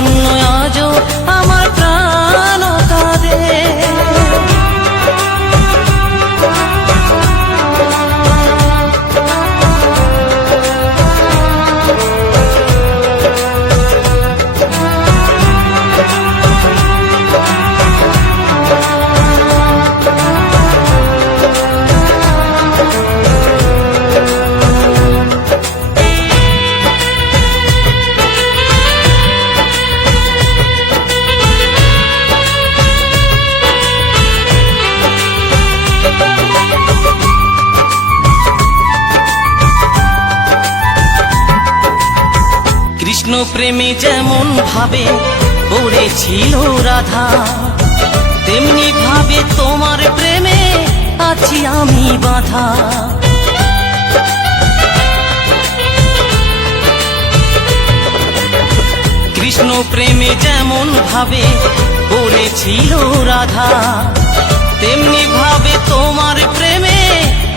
জন্য আজও আমার প্রাণ কাঁদে। কৃষ্ণ প্রেমে যেমন ভাবে পড়েছিল রাধা, তেমনি ভাবে তোমার প্রেমে আছি আমি বাঁধা। কৃষ্ণ প্রেমে যেমন ভাবে পড়েছিল রাধা, তেমনি ভাবে তোমার প্রেমে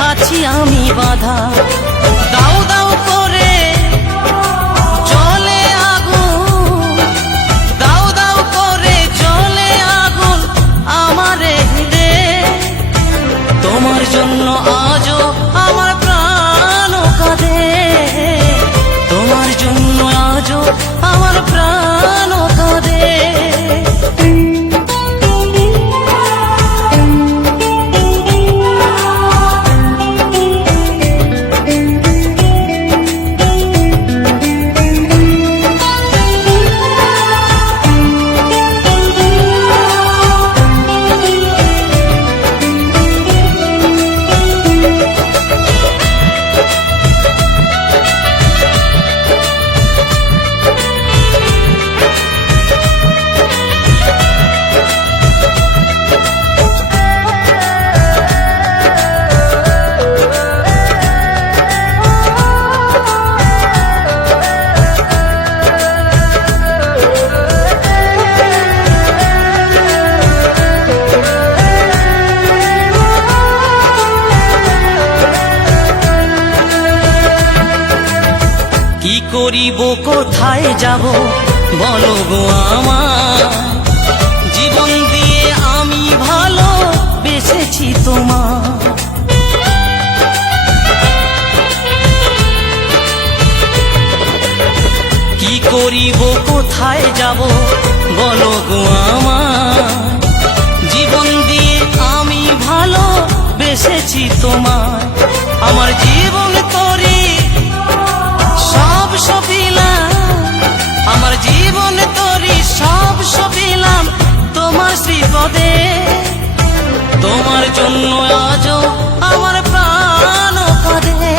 আছি আমি বাঁধা। দাও দাও করে জলে আগুন, দাও দাও করে জলে আগুন আমার হৃদে। তোমার জন্য আজও আমার প্রাণ কাঁদে, তোমার জন্য আজও আমার প্রাণ কাঁদে। কি করিব কোথায় যাব বলো গো আমার, জীবন দিয়ে আমি ভালো বেসেছি তোমার। কি করিব কোথায় যাব বলো গো আমার, জীবন দিয়ে আমি ভালো বেসেছি তোমার। আমার জীবন তরি সব সপিলাম, আমার জীবন তরি সব সপিলাম তোমার শ্রীপদে। তোমার জন্য আজও আমার প্রাণ কাঁদে,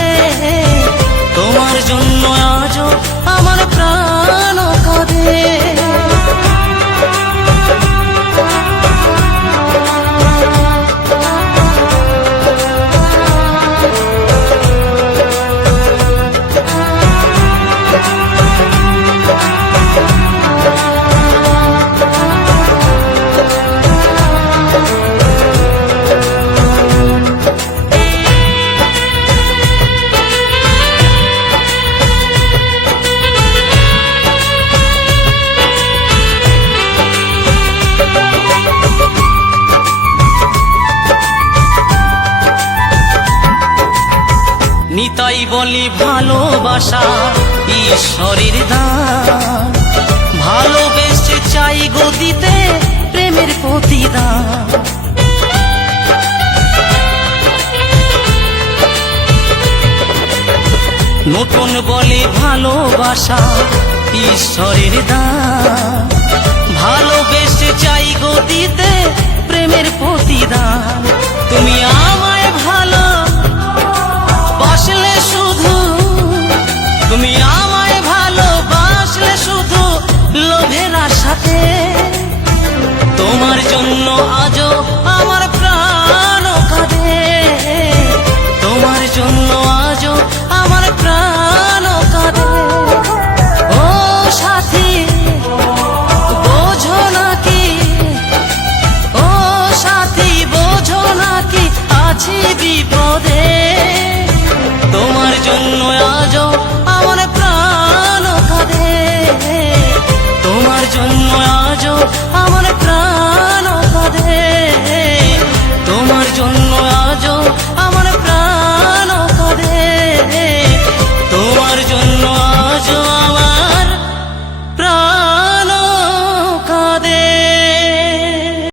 তোমার জন্য আজও আমার প্রাণ কাঁদে। নিতাই বলি ভালোবাসা ঈশ্বরের দান, ভালোবেসে চাই গো দিতে প্রেমের প্রতিদান। নতুন বলে ভালোবাসা ঈশ্বরের দান, ভালোবেসে চাই গো দিতে প্রেমের প্রতিদান। তুমি